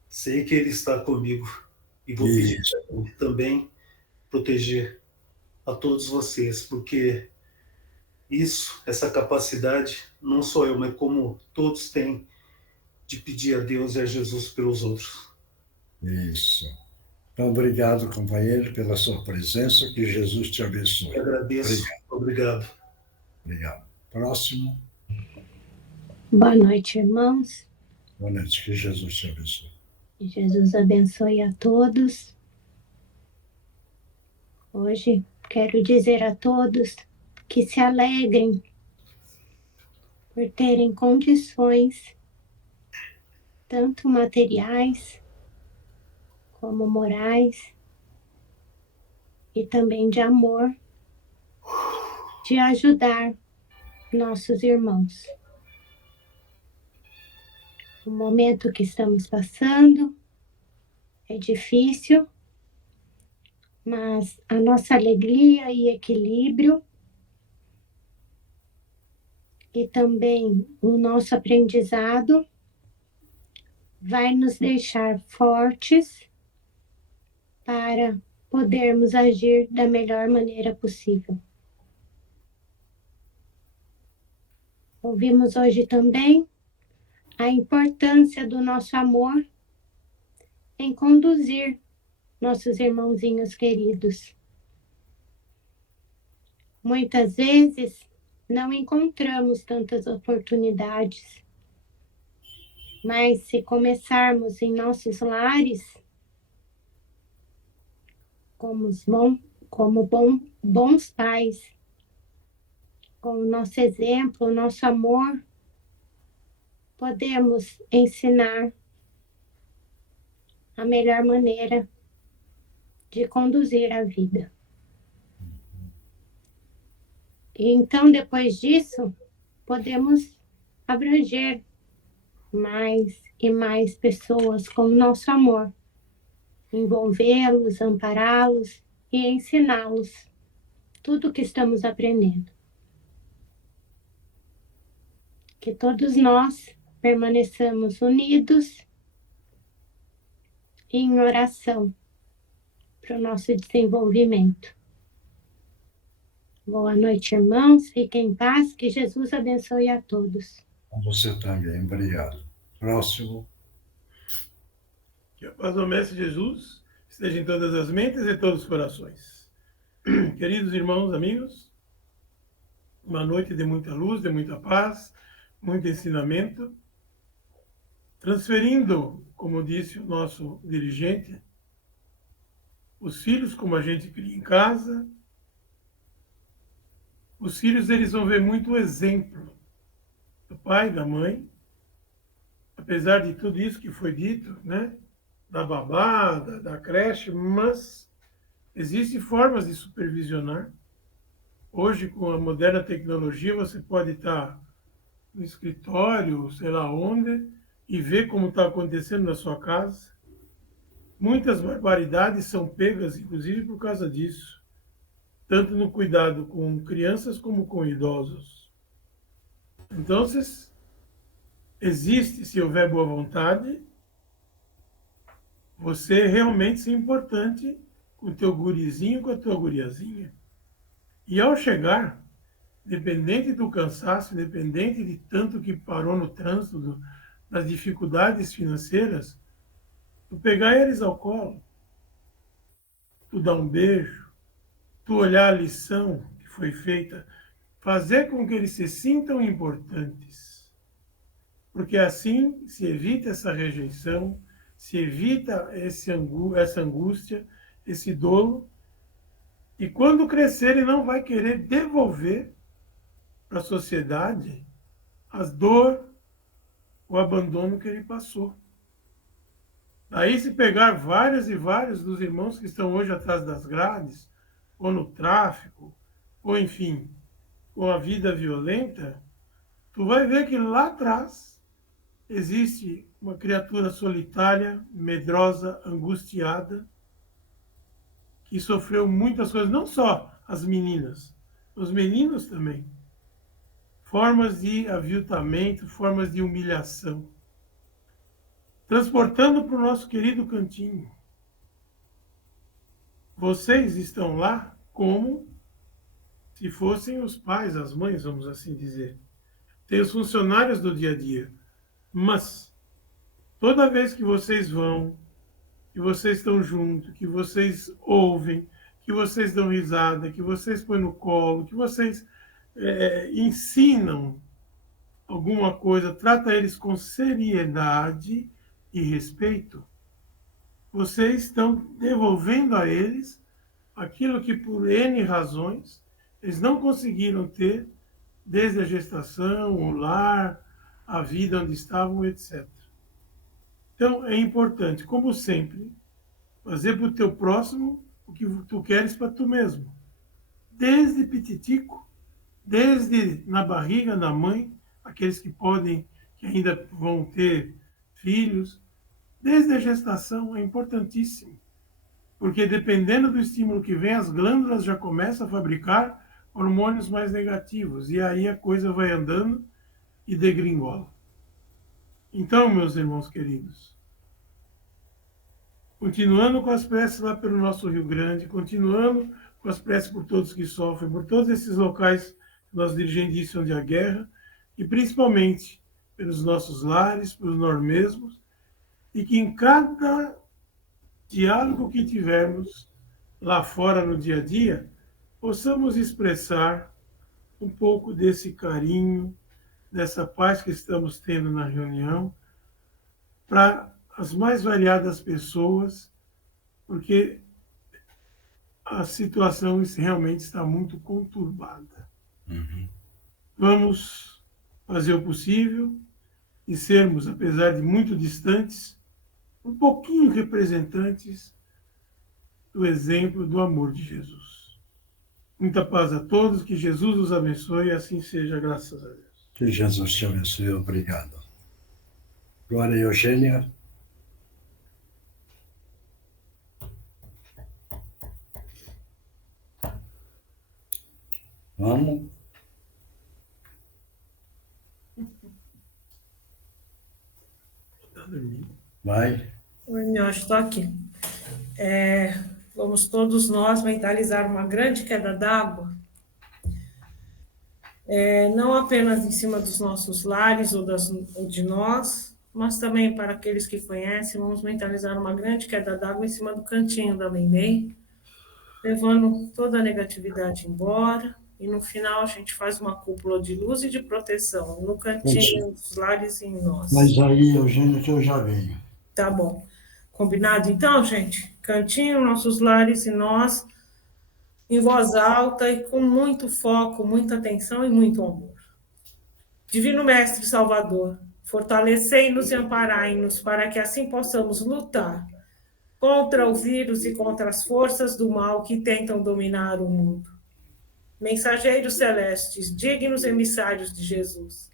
sei que ele está comigo e vou pedir para ele também proteger a todos vocês, porque essa capacidade, não só eu, mas como todos têm, de pedir a Deus e a Jesus pelos outros. Isso. Então, obrigado, companheiro, pela sua presença. Que Jesus te abençoe. Eu agradeço. Obrigado. Obrigado. Próximo. Boa noite, irmãos. Boa noite. Que Jesus te abençoe. Que Jesus abençoe a todos. Hoje quero dizer a todos que se alegrem por terem condições, tanto materiais como morais, e também de amor, de ajudar nossos irmãos. O momento que estamos passando é difícil, mas a nossa alegria e equilíbrio e também o nosso aprendizado vai nos deixar fortes para podermos agir da melhor maneira possível. Ouvimos hoje também a importância do nosso amor em conduzir nossos irmãozinhos queridos. Muitas vezes não encontramos tantas oportunidades, mas se começarmos em nossos lares, como bons pais, com o nosso exemplo, o nosso amor, podemos ensinar a melhor maneira de conduzir a vida. E então, depois disso, podemos abranger mais e mais pessoas com o nosso amor, envolvê-los, ampará-los e ensiná-los tudo o que estamos aprendendo. Que todos nós permaneçamos unidos em oração para o nosso desenvolvimento. Boa noite, irmãos. Fiquem em paz. Que Jesus abençoe a todos. Você também. Obrigado. Próximo. Que a paz do Mestre Jesus esteja em todas as mentes e todos os corações. Queridos irmãos, amigos, uma noite de muita luz, de muita paz, muito ensinamento, transferindo, como disse o nosso dirigente, os filhos como a gente cria em casa. Os filhos, eles vão ver muito o exemplo do pai, da mãe, apesar de tudo isso que foi dito, né? Da babá, da creche, mas existem formas de supervisionar. Hoje, com a moderna tecnologia, você pode estar no escritório, sei lá onde, e ver como está acontecendo na sua casa. Muitas barbaridades são pegas, inclusive, por causa disso, tanto no cuidado com crianças como com idosos. Então, existe, se houver boa vontade, você realmente ser importante com o teu gurizinho, com a tua guriazinha. E ao chegar, dependente do cansaço, dependente de tanto que parou no trânsito, das dificuldades financeiras, tu pegar eles ao colo, tu dar um beijo, tu olhar a lição que foi feita, fazer com que eles se sintam importantes. Porque assim se evita essa rejeição, se evita essa angústia, esse dolo. E quando crescer, ele não vai querer devolver para a sociedade as dores, o abandono que ele passou. Aí, se pegar vários e vários dos irmãos que estão hoje atrás das grades, ou no tráfico, ou enfim, com a vida violenta, tu vai ver que lá atrás existe uma criatura solitária, medrosa, angustiada, que sofreu muitas coisas, não só as meninas, os meninos também. Formas de aviltamento, formas de humilhação. Transportando para o nosso querido cantinho. Vocês estão lá como se fossem os pais, as mães, vamos assim dizer. Tem os funcionários do dia a dia. Mas, toda vez que vocês vão, que vocês estão juntos, que vocês ouvem, que vocês dão risada, que vocês põem no colo, que vocês ensinam alguma coisa, trata eles com seriedade e respeito, vocês estão devolvendo a eles aquilo que por N razões eles não conseguiram ter desde a gestação, o lar, a vida onde estavam, etc. Então, é importante, como sempre, fazer para o teu próximo o que tu queres para tu mesmo. Desde pititico, desde na barriga da mãe, aqueles que podem, que ainda vão ter filhos, desde a gestação, é importantíssimo. Porque dependendo do estímulo que vem, as glândulas já começam a fabricar hormônios mais negativos. E aí a coisa vai andando e degringola. Então, meus irmãos queridos, continuando com as preces lá pelo nosso Rio Grande, continuando com as preces por todos que sofrem, por todos esses locais que nós dirigentes onde há guerra, e principalmente pelos nossos lares, por nós mesmos, e que em cada diálogo que tivermos lá fora no dia a dia, possamos expressar um pouco desse carinho, dessa paz que estamos tendo na reunião, para as mais variadas pessoas, porque a situação realmente está muito conturbada. Vamos fazer o possível e sermos, apesar de muito distantes, um pouquinho representantes do exemplo do amor de Jesus. Muita paz a todos, que Jesus os abençoe e assim seja, graças a Deus. Que Jesus te abençoe, obrigado. Glória Eugênia. Vamos? Vai. Oi, Miocha, estou aqui. Vamos todos nós mentalizar uma grande queda d'água, não apenas em cima dos nossos lares ou de nós, mas também para aqueles que conhecem, vamos mentalizar uma grande queda d'água em cima do cantinho da Meimei, levando toda a negatividade embora, e no final a gente faz uma cúpula de luz e de proteção no cantinho, nos lares e em nós. Mas aí, Eugênia, que eu já venho. Tá bom. Combinado então, gente? Cantinho, nossos lares e nós, em voz alta e com muito foco, muita atenção e muito amor. Divino Mestre Salvador, fortalecei-nos e amparai-nos para que assim possamos lutar contra o vírus e contra as forças do mal que tentam dominar o mundo. Mensageiros celestes, dignos emissários de Jesus,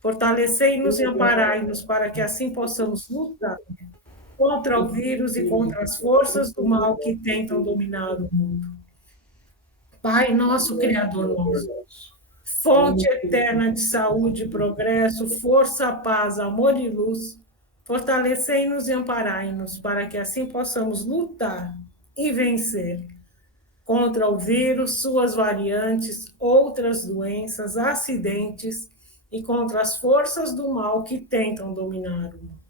fortalecei-nos e amparai-nos para que assim possamos lutar contra o vírus e contra as forças do mal que tentam dominar o mundo. Pai nosso, Criador nosso, fonte eterna de saúde, progresso, força, paz, amor e luz, fortalecei-nos e amparai-nos para que assim possamos lutar e vencer contra o vírus, suas variantes, outras doenças, acidentes e contra as forças do mal que tentam dominar o mundo.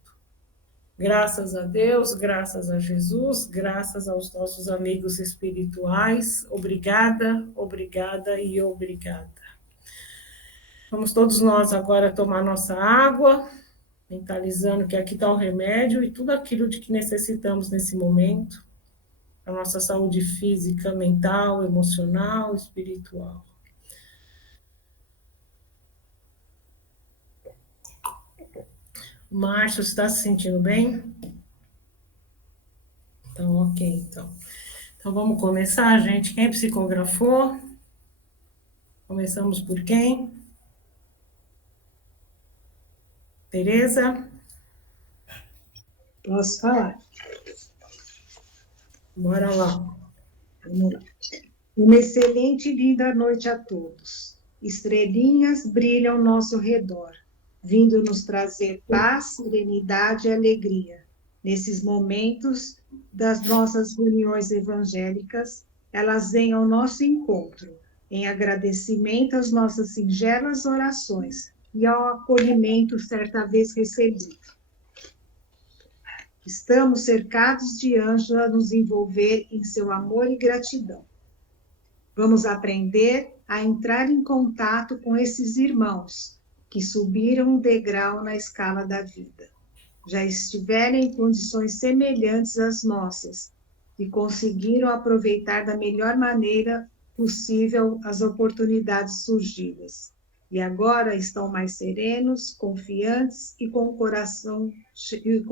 Graças a Deus, graças a Jesus, graças aos nossos amigos espirituais. Obrigada, obrigada e obrigada. Vamos todos nós agora tomar nossa água, mentalizando que aqui está o remédio e tudo aquilo de que necessitamos nesse momento, a nossa saúde física, mental, emocional, espiritual. Márcio, está se sentindo bem? Então, ok, então. Então, vamos começar, gente. Quem psicografou? Começamos por quem? Tereza? Posso falar? Bora lá. Vamos lá. Uma excelente e linda noite a todos. Estrelinhas brilham ao nosso redor, vindo nos trazer paz, serenidade e alegria. Nesses momentos das nossas reuniões evangélicas, elas vêm ao nosso encontro, em agradecimento às nossas singelas orações e ao acolhimento certa vez recebido. Estamos cercados de anjos a nos envolver em seu amor e gratidão. Vamos aprender a entrar em contato com esses irmãos que subiram um degrau na escala da vida, já estiveram em condições semelhantes às nossas e conseguiram aproveitar da melhor maneira possível as oportunidades surgidas. E agora estão mais serenos, confiantes e com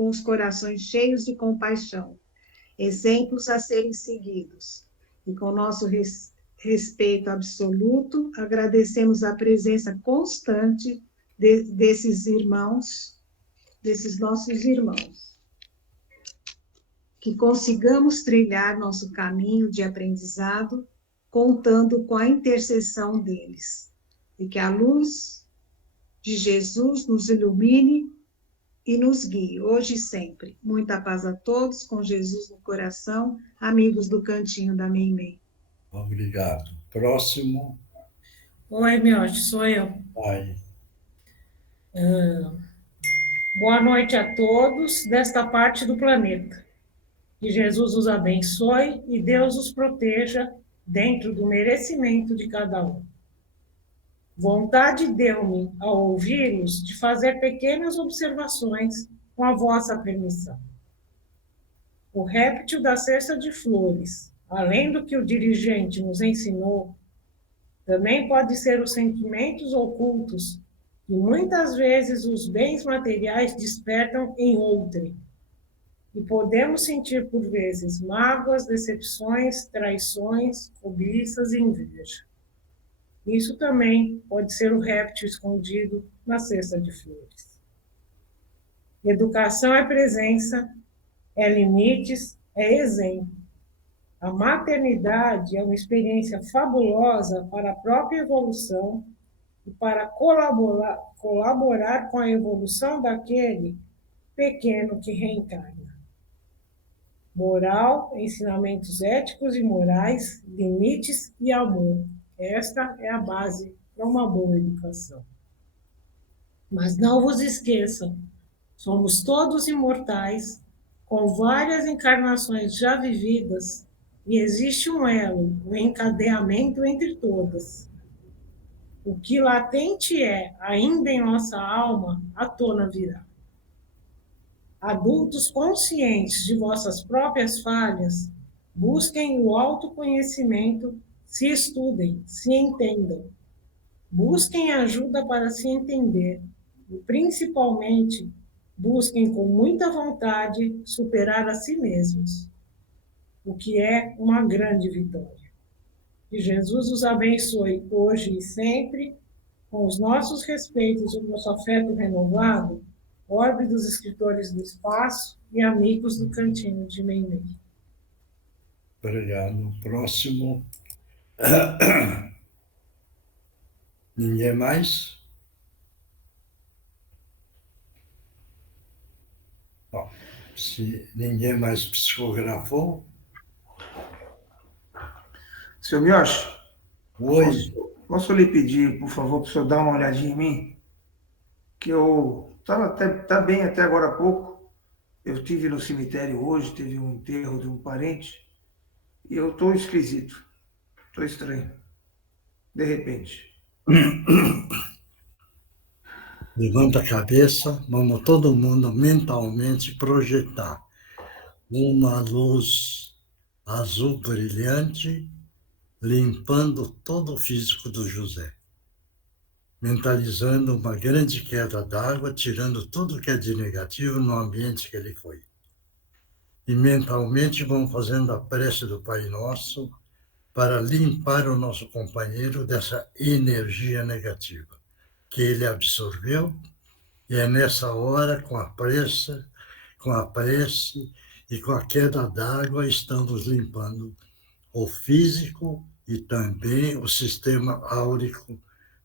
os corações cheios de compaixão, exemplos a serem seguidos. E com nosso respeito absoluto, agradecemos a presença constante desses irmãos, desses nossos irmãos. Que consigamos trilhar nosso caminho de aprendizado, contando com a intercessão deles. E que a luz de Jesus nos ilumine e nos guie, hoje e sempre. Muita paz a todos, com Jesus no coração, amigos do Cantinho da Meimei. Obrigado. Próximo. Oi, Miotti, sou eu. Vai. Boa noite a todos desta parte do planeta. Que Jesus os abençoe e Deus os proteja dentro do merecimento de cada um. Vontade deu-me, ao ouvi-los, de fazer pequenas observações com a vossa permissão. O réptil da cesta de flores, além do que o dirigente nos ensinou, também pode ser os sentimentos ocultos que muitas vezes os bens materiais despertam em outrem. E podemos sentir por vezes mágoas, decepções, traições, cobiças e inveja. Isso também pode ser o réptil escondido na cesta de flores. Educação é presença, é limites, é exemplo. A maternidade é uma experiência fabulosa para a própria evolução e para colaborar com a evolução daquele pequeno que reencarna. Moral, ensinamentos éticos e morais, limites e amor. Esta é a base para uma boa educação. Mas não vos esqueçam, somos todos imortais, com várias encarnações já vividas, e existe um elo, um encadeamento entre todas. O que latente é ainda em nossa alma, à tona virá. Adultos conscientes de vossas próprias falhas, busquem o autoconhecimento, se estudem, se entendam. Busquem ajuda para se entender e, principalmente, busquem com muita vontade superar a si mesmos, o que é uma grande vitória. Que Jesus os abençoe hoje e sempre, com os nossos respeitos e o nosso afeto renovado, Orbe dos Escritores do Espaço e amigos do Cantinho de Meimei. Obrigado. Próximo. Ninguém mais? Bom, se ninguém mais psicografou. Seu Mioshi, Oi. Posso lhe pedir, por favor, para o senhor dar uma olhadinha em mim? Que eu estava tá bem até agora há pouco. Eu estive no cemitério hoje, teve um enterro de um parente, e eu estou esquisito, estou estranho, de repente. Levanta a cabeça, vamos todo mundo mentalmente projetar uma luz azul brilhante limpando todo o físico do José, mentalizando uma grande queda d'água, tirando tudo que é de negativo no ambiente que ele foi. E mentalmente vamos fazendo a prece do Pai Nosso para limpar o nosso companheiro dessa energia negativa que ele absorveu, e é nessa hora, com a prece e com a queda d'água, estamos limpando o físico e também o sistema áurico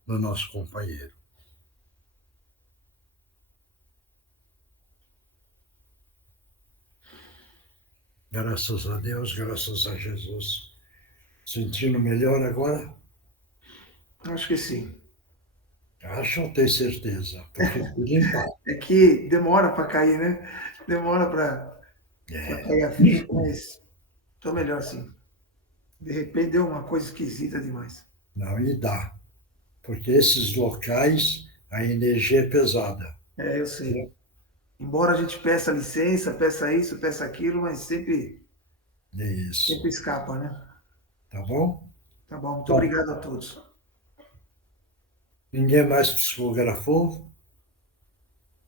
do nosso companheiro. Graças a Deus, graças a Jesus. Sentindo melhor agora? Acho que sim. Acho ou tem certeza? Porque limpar. É que demora para cair, né? Demora para cair a ficha, mas estou melhor sim. De repente deu uma coisa esquisita demais. Não, e dá. Porque esses locais, a energia é pesada. É, eu sei. Embora a gente peça licença, peça isso, peça aquilo, mas sempre escapa, né? Tá bom? Tá bom, muito obrigado a todos. Ninguém mais psicografou?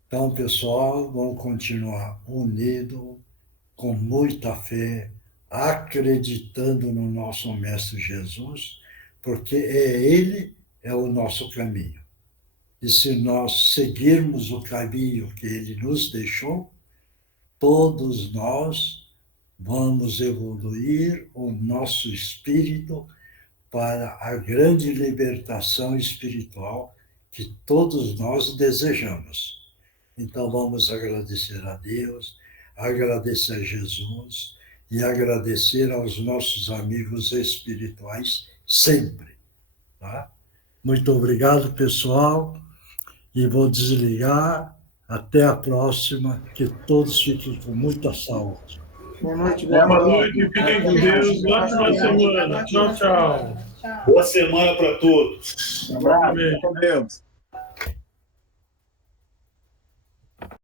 Então, pessoal, vamos continuar unidos, com muita fé, acreditando no nosso Mestre Jesus, porque ele é o nosso caminho. E se nós seguirmos o caminho que ele nos deixou, todos nós vamos evoluir o nosso espírito para a grande libertação espiritual que todos nós desejamos. Então vamos agradecer a Deus, agradecer a Jesus e agradecer aos nossos amigos espirituais sempre. Tá? Muito obrigado, pessoal. E vou desligar. Até a próxima. Que todos fiquem com muita saúde. Boa noite, Boa Gabriel. noite, fiquem com Deus. Ótima semana. Tchau, tchau. Boa semana para todos. Amém. Com Deus.